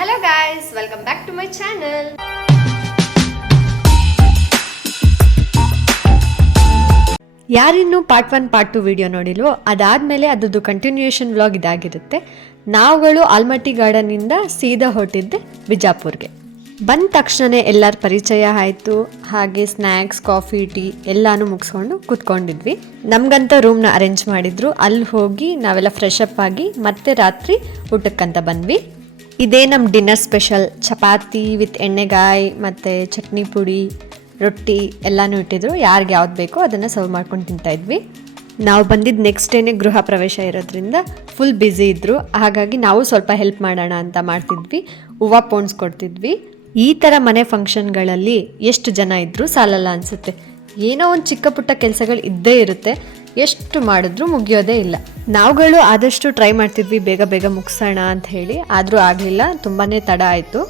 Hello guys, welcome back to my channel. ಯಾರಿನ್ನೂ part 1 part 2 video ನೋಡಿಲ್ವೋ ಅದಾದಮೇಲೆ ಅದರದ್ದು ಕಂಟಿನ್ಯೂಯೇಷನ್ ವ್ಲಾಗ್ ಇದಾಗಿರುತ್ತೆ. ನಾವುಗಳು ಆಲ್ಮಟ್ಟಿ ಗಾರ್ಡನಿಂದ ಸೀದಾ ಹೊರಟಿದ್ದೆ ಬಿಜಾಪುರ್ಗೆ. ಬಂದ ತಕ್ಷಣವೇ ಎಲ್ಲರ ಪರಿಚಯ ಆಯಿತು. ಹಾಗೆ ಸ್ನ್ಯಾಕ್ಸ್, ಕಾಫಿ, ಟೀ ಎಲ್ಲಾನು ಮುಗಿಸ್ಕೊಂಡು ಕೂತ್ಕೊಂಡಿದ್ವಿ. ನಮಗಂತ ರೂಮ್ನ ಅರೇಂಜ್ ಮಾಡಿದ್ರು. ಅಲ್ಲಿ ಹೋಗಿ ನಾವೆಲ್ಲ ಫ್ರೆಶ್ ಅಪ್ ಆಗಿ ಮತ್ತೆ ರಾತ್ರಿ ಊಟಕ್ಕಂತ ಬಂದ್ವಿ. ಇದೇ ನಮ್ಮ ಡಿನ್ನರ್ ಸ್ಪೆಷಲ್. ಚಪಾತಿ ವಿತ್ ಎಣ್ಣೆಗಾಯಿ ಮತ್ತು ಚಟ್ನಿ ಪುಡಿ, ರೊಟ್ಟಿ ಎಲ್ಲನೂ ಇಟ್ಟಿದ್ರು. ಯಾರಿಗೆ ಯಾವ್ದು ಬೇಕೋ ಅದನ್ನು ಸರ್ವ್ ಮಾಡ್ಕೊಂಡು ತಿಂತಾಯಿದ್ವಿ. ನಾವು ಬಂದಿದ್ದು ನೆಕ್ಸ್ಟ್ ಡೇನೇ ಗೃಹ ಪ್ರವೇಶ ಇರೋದ್ರಿಂದ ಫುಲ್ ಬ್ಯುಸಿ ಇದ್ದರು. ಹಾಗಾಗಿ ನಾವು ಸ್ವಲ್ಪ ಹೆಲ್ಪ್ ಮಾಡೋಣ ಅಂತ ಮಾಡ್ತಿದ್ವಿ. ಹೂವು ಪೋಣಿಸ್ಕೊಡ್ತಿದ್ವಿ. ಈ ಥರ ಮನೆ ಫಂಕ್ಷನ್ಗಳಲ್ಲಿ ಎಷ್ಟು ಜನ ಇದ್ದರೂ ಸಾಲಲ್ಲ ಅನಿಸುತ್ತೆ. ಏನೋ ಒಂದು ಚಿಕ್ಕ ಪುಟ್ಟ ಕೆಲಸಗಳು ಇದ್ದೇ ಇರುತ್ತೆ. ಎಷ್ಟು ಮಾಡಿದ್ರೂ ಮುಗಿಯೋದೇ ಇಲ್ಲ. ನಾವುಗಳು ಆದಷ್ಟು ಟ್ರೈ ಮಾಡ್ತಿದ್ವಿ ಬೇಗ ಬೇಗ ಮುಗಿಸೋಣ ಅಂತ ಹೇಳಿ. ಆದರೂ ಆಗಲಿಲ್ಲ, ತುಂಬಾ ತಡ ಆಯಿತು.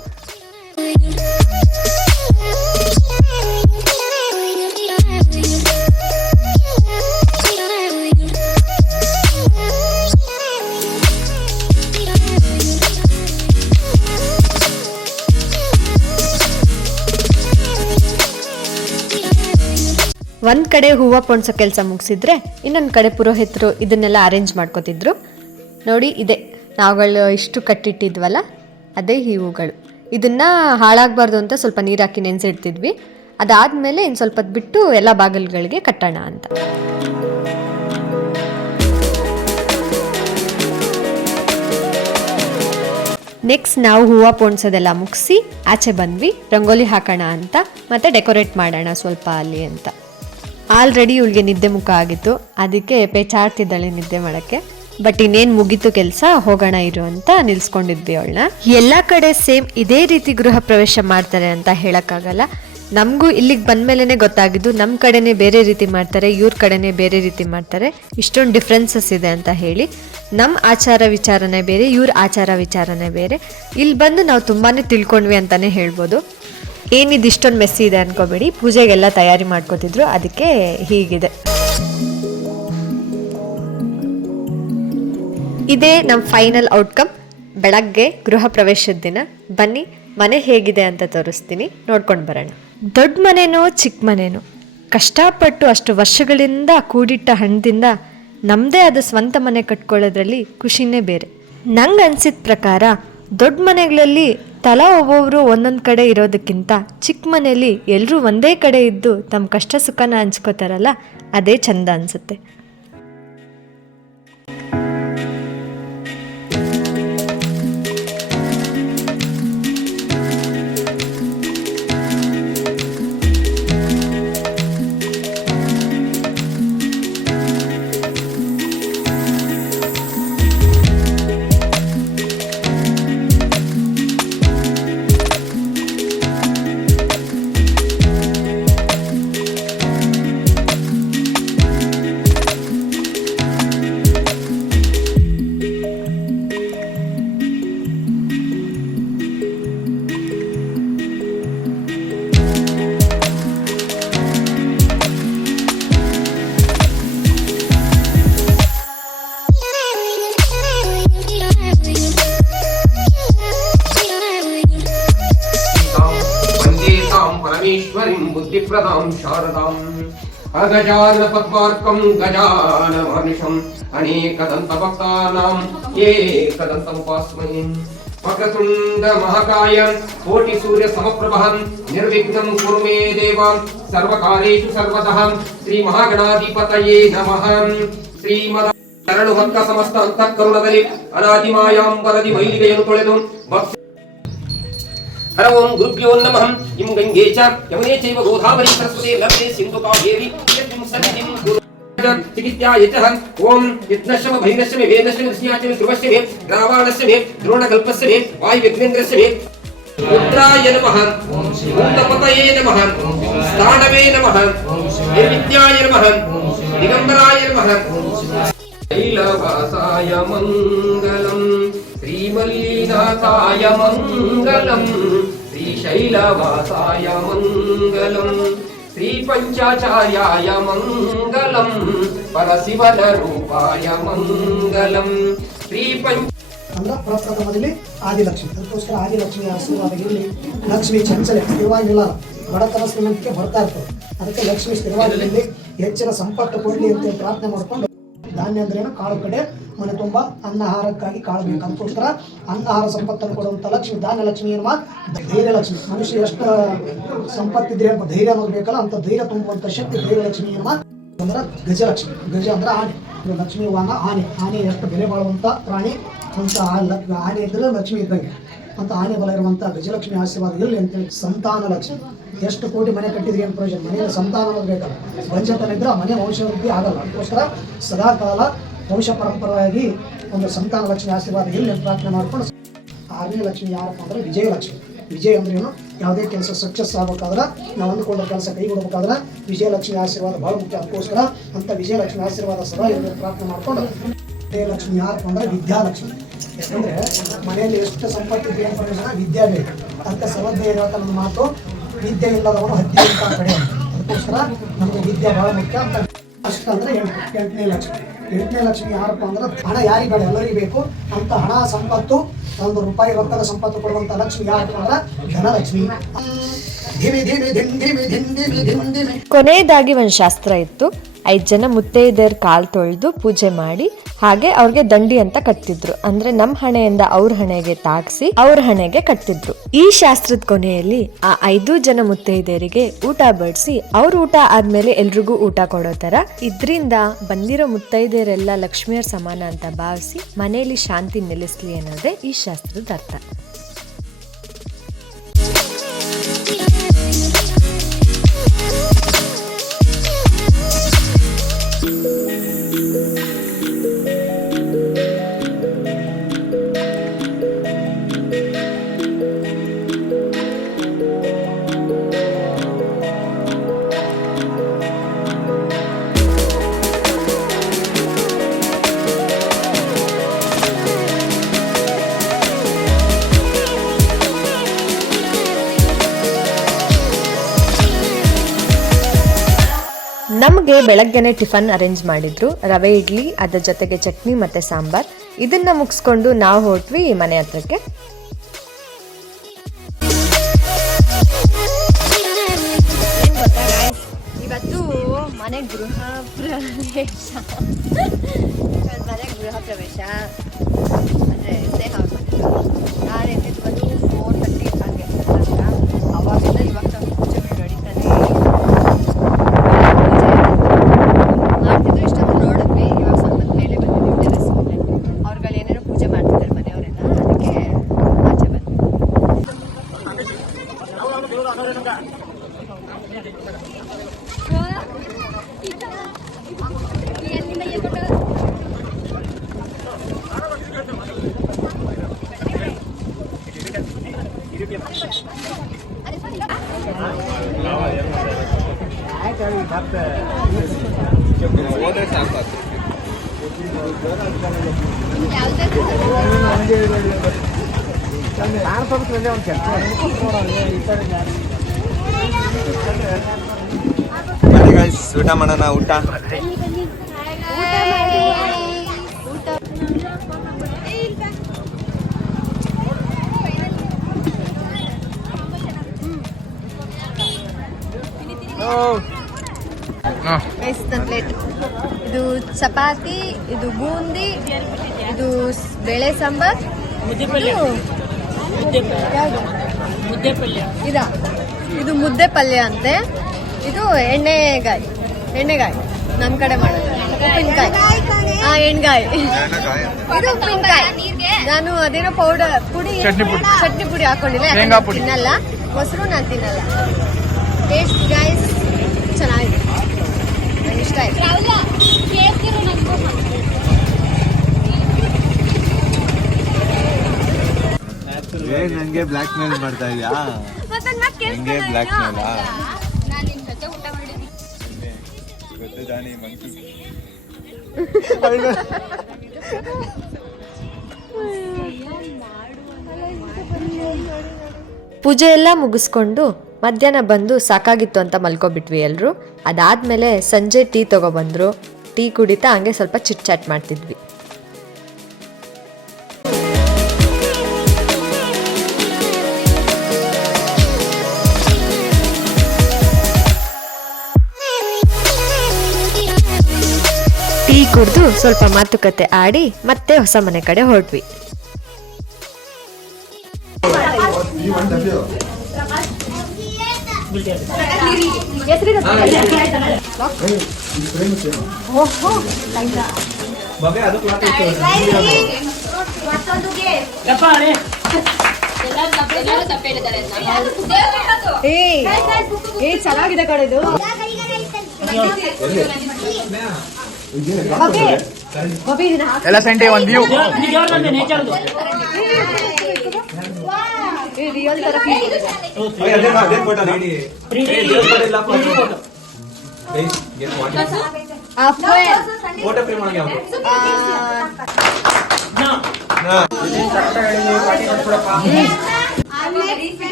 ಒಂದು ಕಡೆ ಹೂವು ಪೊಣ್ಸೋ ಕೆಲಸ ಮುಗಿಸಿದ್ರೆ ಇನ್ನೊಂದು ಕಡೆ ಪುರೋಹಿತರು ಇದನ್ನೆಲ್ಲ ಅರೇಂಜ್ ಮಾಡ್ಕೋತಿದ್ರು. ನೋಡಿ, ಇದೆ ನಾವುಗಳು ಇಷ್ಟು ಕಟ್ಟಿಟ್ಟಿದ್ವಲ್ಲ, ಅದೇ ಈ ಹೂಗಳು. ಇದನ್ನು ಹಾಳಾಗಬಾರ್ದು ಅಂತ ಸ್ವಲ್ಪ ನೀರು ಹಾಕಿ ನೆನೆಸಿಡ್ತಿದ್ವಿ. ಅದಾದಮೇಲೆ ಇನ್ನು ಸ್ವಲ್ಪ ಬಿಟ್ಟು ಎಲ್ಲ ಬಾಗಿಲುಗಳಿಗೆ ಕಟ್ಟೋಣ ಅಂತ. ನೆಕ್ಸ್ಟ್ ನಾವು ಹೂವು ಪೋಣಿಸೋದೆಲ್ಲ ಮುಗಿಸಿ ಆಚೆ ಬಂದ್ವಿ. ರಂಗೋಲಿ ಹಾಕೋಣ ಅಂತ, ಮತ್ತು ಡೆಕೋರೇಟ್ ಮಾಡೋಣ ಸ್ವಲ್ಪ ಅಲ್ಲಿ ಅಂತ. ಆಲ್ರೆಡಿ ಇವಳಿಗೆ ನಿದ್ದೆ ಮುಖ ಆಗಿತ್ತು, ಅದಕ್ಕೆ ಪೇಚಾಡ್ತಿದ್ದಾಳೆ ನಿದ್ದೆ ಮಾಡೋಕ್ಕೆ. ಬಟ್ ಇನ್ನೇನು ಮುಗೀತು ಕೆಲಸ, ಹೋಗೋಣ ಇರು ಅಂತ ನಿಲ್ಸ್ಕೊಂಡಿದ್ವಿ ಅವಳನ್ನ. ಎಲ್ಲ ಕಡೆ ಸೇಮ್ ಇದೇ ರೀತಿ ಗೃಹ ಪ್ರವೇಶ ಮಾಡ್ತಾರೆ ಅಂತ ಹೇಳೋಕ್ಕಾಗಲ್ಲ. ನಮಗೂ ಇಲ್ಲಿಗೆ ಬಂದಮೇಲೆ ಗೊತ್ತಾಗಿದ್ದು, ನಮ್ಮ ಕಡೆನೇ ಬೇರೆ ರೀತಿ ಮಾಡ್ತಾರೆ, ಇವ್ರ ಕಡೆನೇ ಬೇರೆ ರೀತಿ ಮಾಡ್ತಾರೆ. ಇಷ್ಟೊಂದು ಡಿಫ್ರೆನ್ಸಸ್ ಇದೆ ಅಂತ ಹೇಳಿ. ನಮ್ಮ ಆಚಾರ ವಿಚಾರನೇ ಬೇರೆ, ಇವ್ರ ಆಚಾರ ವಿಚಾರನೇ ಬೇರೆ. ಇಲ್ಲಿ ಬಂದು ನಾವು ತುಂಬಾ ತಿಳ್ಕೊಂಡ್ವಿ ಅಂತಲೇ ಹೇಳ್ಬೋದು. ಏನಿದು ಇಷ್ಟೊಂದು ಮೆಸ್ಸಿ ಇದೆ ಅನ್ಕೋಬೇಡಿ, ಪೂಜೆಗೆಲ್ಲ ತಯಾರಿ ಮಾಡ್ಕೋತಿದ್ರು, ಅದಕ್ಕೆ ಹೀಗಿದೆ. ಇದೇ ನಮ್ಮ ಫೈನಲ್ ಔಟ್ಕಮ್. ಬೆಳಗ್ಗೆ ಗೃಹ ಪ್ರವೇಶದ ದಿನ. ಬನ್ನಿ ಮನೆ ಹೇಗಿದೆ ಅಂತ ತೋರಿಸ್ತೀನಿ, ನೋಡ್ಕೊಂಡು ಬರೋಣ. ದೊಡ್ಡ ಮನೆನೋ ಚಿಕ್ಕ ಮನೆನೋ, ಕಷ್ಟಪಟ್ಟು ಅಷ್ಟು ವರ್ಷಗಳಿಂದ ಕೂಡಿಟ್ಟ ಹಣದಿಂದ ನಮ್ಮದೇ ಆದ ಸ್ವಂತ ಮನೆ ಕಟ್ಕೊಳ್ಳೋದ್ರಲ್ಲಿ ಖುಷಿನೇ ಬೇರೆ. ನಂಗೆ ಅನ್ಸಿದ ಪ್ರಕಾರ ದೊಡ್ಡ ಮನೆಗಳಲ್ಲಿ ತಲಾ ಒಬ್ಬೊಬ್ರು ಒಂದೊಂದು ಕಡೆ ಇರೋದಕ್ಕಿಂತ ಚಿಕ್ಕ ಮನೆಯಲ್ಲಿ ಎಲ್ಲರೂ ಒಂದೇ ಕಡೆ ಇದ್ದು ತಮ್ಮ ಕಷ್ಟ ಸುಖನ ಹಂಚ್ಕೋತಾರಲ್ಲ, ಅದೇ ಚಂದ ಅನಿಸುತ್ತೆ. बुद्धिप्रदां शारदाम् अगजान पद्मार्कं गजान महर्निशं अनेकदन्तभक्तानां एकदन्तमुपास्महे वक्रतुण्ड महाकाय कोटि सूर्य समप्रभः निर्विघ्नं कुरु मे देव सर्वकार्येषु सर्वतः श्री महागणाधिपतये नमः. श्रीमद ಶರಣು ಭಕ್ತ ಸಮಸ್ತ ಅಂತಃಕರುಣದಲ್ಲಿ ಅನಾದಿಮಾಯಾಂ ವರದಿ ಮೈಲಿಗೆಯನ್ನು ತೊಳೆದು ಭಕ್ತ ಹರ ಓಂ ಗುರುಭ್ಯೋ ನಮಃ. ಇಂ ಗಂಗೆ ಚ ಯಮುನೆ ಚೈವ ಗೋದಾವರಿ ಸರಸ್ವತಿ ನರ್ಮದೆ ಸಿಂಧು ಕಾವೇರಿ ಯಸ್ಮಿನ್ ಸನ್ನಿಧಿಂ ಕುರು ಚಿಕಿತ್ಯಾಯ ಚ ಓಂ ಯತ್ನಶ್ರಮ ಭೈರಶ್ರಮ ವೇದಶ್ರಮ ದೃಶ್ಯಾಚ ಧ್ರುವಶ್ರಮ ಗ್ರಾವಾಣಶ್ರಮ ದ್ರೋಣಕಲ್ಪಶ್ರಮ ವಾಯು ವಿಘ್ನೇಂದ್ರಶ್ರಮ ರುದ್ರಾಯ ನಮಃ. ಭೂತಪತಯೇ ನಮಃ. ಸ್ಥಾನವೇ ನಮಃ. ನಿರ್ವಿದ್ಯಾಯ ನಮಃ. ದಿಗಂಬರಾಯ ನಮಃ. ಶೈಲವಾಸಾಯ ಮಂಗಲಂ ಶ್ರೀಮಲ್ಲಿನಾಥಾಯ ಮಂಗಲಂ ಶ್ರೀಶೈಲವಾಸಾಯ ಮಂಗಲಂ ಶ್ರೀ ಪಂಚಾಚಾರ್ಯಾಯ ಮಂಗಲಂ ಪರಶಿವನ ರೂಪಾಯ ಮಂಗಲಂ ಶ್ರೀ ಅಂದ್ರೆ ಪ್ರಪ್ರಥಮದಲ್ಲಿ ಆದಿಲಕ್ಷ್ಮಿ. ಅದಕ್ಕೋಸ್ಕರ ಆದಿಲಕ್ಷ್ಮಿಯ ಆಶೀರ್ವಾದ ಇರಲಿ. ಲಕ್ಷ್ಮಿ ಚಂಚಲೆ ಸ್ಥಿರವಾಗಿಲ್ಲ, ಬಡತನ ಶ್ರೀಮಂತಿಕೆ ಬರ್ತಾ ಇರ್ತದೆ. ಅದಕ್ಕೆ ಲಕ್ಷ್ಮಿ ಸ್ಥಿರವಾಗಿರಲಿ, ಹೆಚ್ಚಿನ ಸಂಪತ್ತು ಕೊಡಲಿ ಅಂತ ಪ್ರಾರ್ಥನೆ ಮಾಡ್ಕೊಂಡು, ಧಾನ್ಯ ಅಂದ್ರೇನು ಕಾಳು ಕಡೆ, ಮನೆ ತುಂಬ ಅನ್ನಹಾರಕ್ಕಾಗಿ ಕಾಳು ಬೇಕು. ಅದಕ್ಕೋಸ್ಕರ ಅನ್ನಹಾರ ಸಂಪತ್ತನ್ನು ಕೊಡುವಂಥ ಲಕ್ಷ್ಮಿ ಧಾನ್ಯ ಲಕ್ಷ್ಮಿ ಏನಮ್ಮ ಧೈರ್ಯ ಲಕ್ಷ್ಮಿ. ಮನುಷ್ಯ ಎಷ್ಟು ಸಂಪತ್ತಿದ್ರೆ ಅಂತ ಧೈರ್ಯ ಅನ್ನೋದು ಬೇಕಲ್ಲ, ಅಂತ ಧೈರ್ಯ ತುಂಬುವಂಥ ಶಕ್ತಿ ಧೈರ್ಯ ಲಕ್ಷ್ಮಿ ಏನಮ್ಮ ಅಂದ್ರೆ ಗಜಲಕ್ಷ್ಮಿ. ಗಜ ಅಂದ್ರೆ ಆನೆ, ಲಕ್ಷ್ಮಿ ವಾಹನ ಆನೆ. ಆನೆ ಎಷ್ಟು ಬೆಲೆ ಬಾಳುವಂಥ ಪ್ರಾಣಿ ಅಂತ ಆನೆ ಇದ್ದರೆ ಲಕ್ಷ್ಮಿ ಇದ್ದಂಗೆ ಅಂತ ಆನೆ ಬಲ ಇರುವಂಥ ಗಜಲಕ್ಷ್ಮಿ ಆಶೀರ್ವಾದ ಇರಲಿ ಅಂತೇಳಿ. ಸಂತಾನ ಲಕ್ಷ್ಮಿ. ಎಷ್ಟು ಕೋಟಿ ಮನೆ ಕಟ್ಟಿದ್ರಿ ಅಂತ ಪ್ರಯೋಜನ, ಮನೆಯಲ್ಲಿ ಸಂತಾನ ಅನ್ನೋದು ಬೇಕಲ್ಲ. ವಂಚತನ ಇದ್ರೆ ಮನೆ ವಂಶವೃದ್ಧಿ ಆಗಲ್ಲ. ಅದಕ್ಕೋಸ್ಕರ ಸದಾ ಕಾಲ ವಂಶ ಪರಂಪರೆಯಾಗಿ ಒಂದು ಸಂತಾನ ಲಕ್ಷ್ಮಿ ಆಶೀರ್ವಾದ ಇರಲಿ ಅಂತ ಪ್ರಾರ್ಥನೆ ಮಾಡ್ಕೊಂಡು. 6ನೇ ಲಕ್ಷ್ಮಿ ಯಾರಪ್ಪ ಅಂದರೆ ವಿಜಯಲಕ್ಷ್ಮಿ. ವಿಜಯ ಅಂದ್ರೆ ಏನು, ಯಾವುದೇ ಕೆಲಸ ಸಕ್ಸಸ್ ಆಗಬೇಕಾದ್ರೆ, ನಾವು ಅಂದ್ಕೊಂಡ ಕೆಲಸ ಕೈ ಬಿಡಬೇಕಾದ್ರೆ ವಿಜಯಲಕ್ಷ್ಮಿ ಆಶೀರ್ವಾದ ಭಾಳ ಮುಖ್ಯ. ಅದಕ್ಕೋಸ್ಕರ ಅಂತ ವಿಜಯಲಕ್ಷ್ಮಿ ಆಶೀರ್ವಾದ ಸದಾ ಇರಲಿ ಪ್ರಾರ್ಥನೆ ಮಾಡ್ಕೊಂಡು. ವಿಜಯಲಕ್ಷ್ಮಿ ಯಾರಪ್ಪ ಅಂದರೆ ವಿದ್ಯಾಲಕ್ಷ್ಮಿ. ಯಾಕಂದರೆ ಮನೆಯಲ್ಲಿ ಎಷ್ಟು ಸಂಪತ್ತಿದೆ ಅಂತ ಪ್ರಯೋಜನ, ವಿದ್ಯೆ ಬೇಕು. ಅಂತ ಸಮಧ್ಯ ಇರುವಂಥ ನಮ್ಮ ಮಾತು, ವಿದ್ಯೆ ಇಲ್ಲದವನು ಹದ್ದಿ ಅಂತ ಕಡೆ. ಅದಕ್ಕೋಸ್ಕರ ನಮಗೆ ವಿದ್ಯೆ ಭಾಳ ಮುಖ್ಯ ಅಂತ. ಅಷ್ಟಂದ್ರೆ 8ನೇ ಲಕ್ಷ್ಮಿ. 8ನೇ ಲಕ್ಷ್ಮಿ ಯಾರಪ್ಪ ಅಂದ್ರೆ ಹಣ ಯಾರಿಗೆ ಬೇಡ ಎಲ್ಲರಿಗೂ ಬೇಕು ಅಂತ ಹಣ ಸಂಪತ್ತು, ಒಂದು ರೂಪಾಯಿ ರೊಕ್ಕದ ಸಂಪತ್ತು ಕೊಡುವಂಥ ಲಕ್ಷ್ಮಿ ಯಾರಪ್ಪ ಅಂದ್ರೆ ಧನಲಕ್ಷ್ಮಿ. ಕೊನೆಯದಾಗಿ ಒಂದು ಶಾಸ್ತ್ರ ಇತ್ತು. 5 ಜನ ಮುತ್ತೈದೆಯರ್ ಕಾಲ್ ತೊಳೆದು ಪೂಜೆ ಮಾಡಿ, ಹಾಗೆ ಅವ್ರಿಗೆ ದಂಡಿ ಅಂತ ಕಟ್ತಿದ್ರು. ಅಂದ್ರೆ ನಮ್ಮ ಹಣೆಯಿಂದ ಅವ್ರ ಹಣೆಗೆ ತಾಗಿಸಿ ಅವ್ರ ಹಣೆಗೆ ಕಟ್ತಿದ್ರು. ಈ ಶಾಸ್ತ್ರದ ಕೊನೆಯಲ್ಲಿ ಆ 5 ಜನ ಮುತ್ತೈದೆಯರಿಗೆ ಊಟ ಬಡಿಸಿ ಅವ್ರ ಊಟ ಆದ್ಮೇಲೆ ಎಲ್ರಿಗೂ ಊಟ ಕೊಡೋ ತರ. ಇದ್ರಿಂದ ಬಂದಿರೋ ಮುತ್ತೈದೆಯರೆಲ್ಲ ಲಕ್ಷ್ಮಿಯರ ಸಮಾನ ಅಂತ ಭಾವಿಸಿ ಮನೆಯಲ್ಲಿ ಶಾಂತಿ ನೆಲೆಸ್ಲಿ ಅನ್ನೋದೇ ಈ ಶಾಸ್ತ್ರದ ಅರ್ಥ. ನಮಗೆ ಬೆಳಗ್ಗೆನೆ ಟಿಫನ್ ಅರೇಂಜ್ ಮಾಡಿದ್ರು. ರವೆ ಇಡ್ಲಿ, ಅದ್ರ ಜೊತೆಗೆ ಚಟ್ನಿ ಮತ್ತೆ ಸಾಂಬಾರ್. ಇದನ್ನ ಮುಗಿಸ್ಕೊಂಡು ನಾವು ಹೊರಟ್ವಿ ಮನೆ ಹತ್ರಕ್ಕೆ. ಇವತ್ತು ಮನೆ ಗೃಹ ಪ್ರವೇಶ ಅಂದರೆ ಸ್ನೇಹ ನಾನು ಎದ್ದಿದ್ದು 4:30 ಹಾಗೆ. ಅವಾಗಿಂದ ಇವಾಗ ನಮ್ಮ ಪೂಜೆ ನಡೀತಾನೆ ಮಾಡ್ತಿದ್ರು. ಇಷ್ಟೊಂದು ನೋಡಿದ್ವಿ. ಇವಾಗ ಸ್ವಲ್ಪ ಮೇಲೆ ಬಂದಿದ್ವಿ ಟೆರೆಸ್ ಮೇಲೆ. ಅವ್ರುಗಳು ಏನೇನೋ ಪೂಜೆ ಮಾಡ್ತಿದ್ದಾರೆ ಮನೆಯವರೆಲ್ಲ, ಅದಕ್ಕೆ ಆಚೆ ಬಂದ್ವಿ. ಊಟ ಮಾಡೋಣ. ಊಟ ಪ್ಲೇಟ್. ಇದು ಚಪಾತಿ, ಇದು ಬೂಂದಿ, ಇದು ಬೇಳೆ ಸಾಂಬಾರ್, ಇದು ಮುದ್ದೆ ಪಲ್ಯ ಅಂತೆ. ಇದು ಎಣ್ಣೆಗಾಯಿ ನಮ್ ಕಡೆ ಮಾಡೋದು. ಉಪ್ಪಿನಕಾಯಿ, ಎಣ್ಗಾಯಿ. ಇದು ಉಪ್ಪಿನಕಾಯಿ. ನಾನು ಅದೇನೋ ಪುಡಿ ಚಟ್ನಿ ಪುಡಿ ಹಾಕೊಂಡಿಲ್ಲ, ತಿನ್ನಲ್ಲ. ಮೊಸರು ನಾನು ತಿನ್ನಲ್ಲ. ಟೇಸ್ಟ್ ಗೈಸ್ ಚೆನ್ನಾಗಿದೆ, ನಂಗೆ ಇಷ್ಟ ಆಯ್ತು. ನಂಗೆ ಬ್ಲಾಕ್ ಮೇಲ್ ಮಾಡ್ತಾ ಇದೆಯಾ? ನಂಗೆ ಬ್ಲಾಕ್ ಮೇಲ್ ಗೊತ್ತಿದ್ದಾನೆ ಮಂಕಿ. ಪೂಜೆ ಎಲ್ಲ ಮುಗಿಸ್ಕೊಂಡು ಮಧ್ಯಾಹ್ನ ಬಂದು ಸಾಕಾಗಿತ್ತು ಅಂತ ಮಲ್ಕೊಬಿಟ್ವಿ ಎಲ್ಲರೂ. ಅದಾದ್ಮೇಲೆ ಸಂಜೆ ಟೀ ತಗೊಬಂದ್ರು. ಟೀ ಕುಡಿತಾ ಹಂಗೆ ಸ್ವಲ್ಪ ಚಿಟ್ ಚಾಟ್ ಮಾಡ್ತಿದ್ವಿ. ಕುಡಿದು ಸ್ವಲ್ಪ ಮಾತುಕತೆ ಆಡಿ ಮತ್ತೆ ಹೊಸ ಮನೆ ಕಡೆ ಹೊರಟ್ವಿ. ಚೆನ್ನಾಗಿದೆ ಕಡೆದು. ಎಲ್ಲ ಸೆಂಟಿ ಒಂದು ವ್ಯೂ. ರಿಯಲ್ ತರ ಫೀಲ್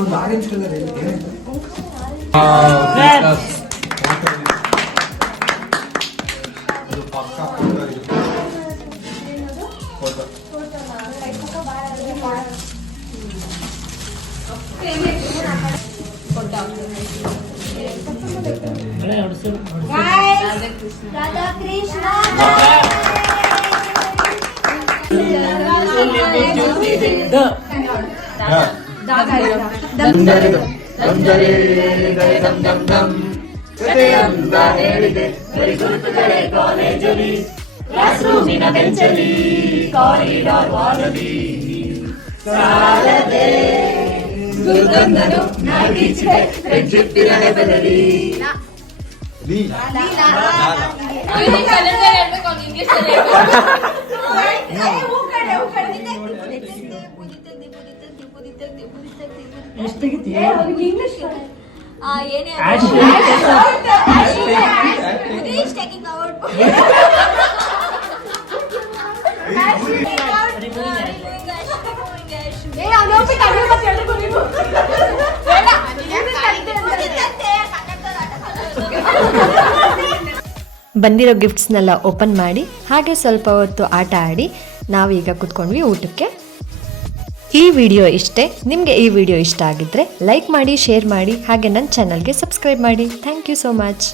ಒಂದು ಆರೆಂಜ್ ಕಲರ್ ಬಂದಿರೋ ಗಿಫ್ಟ್ಸ್ನೆಲ್ಲ ಓಪನ್ ಮಾಡಿ ಹಾಗೆ ಸ್ವಲ್ಪ ಹೊತ್ತು ಆಟ ಆಡಿ ನಾವೀಗ ಕುತ್ಕೊಂಡ್ವಿ ಊಟಕ್ಕೆ. ಈ ವಿಡಿಯೋ ಇಷ್ಟೇ. ನಿಮಗೆ ಈ ವಿಡಿಯೋ ಇಷ್ಟ ಆಗಿದ್ರೆ ಲೈಕ್ ಮಾಡಿ, ಶೇರ್ ಮಾಡಿ, ಹಾಗೆ ನನ್ನ ಚಾನಲ್ಗೆ ಸಬ್ಸ್ಕ್ರೈಬ್ ಮಾಡಿ. Thank you so much.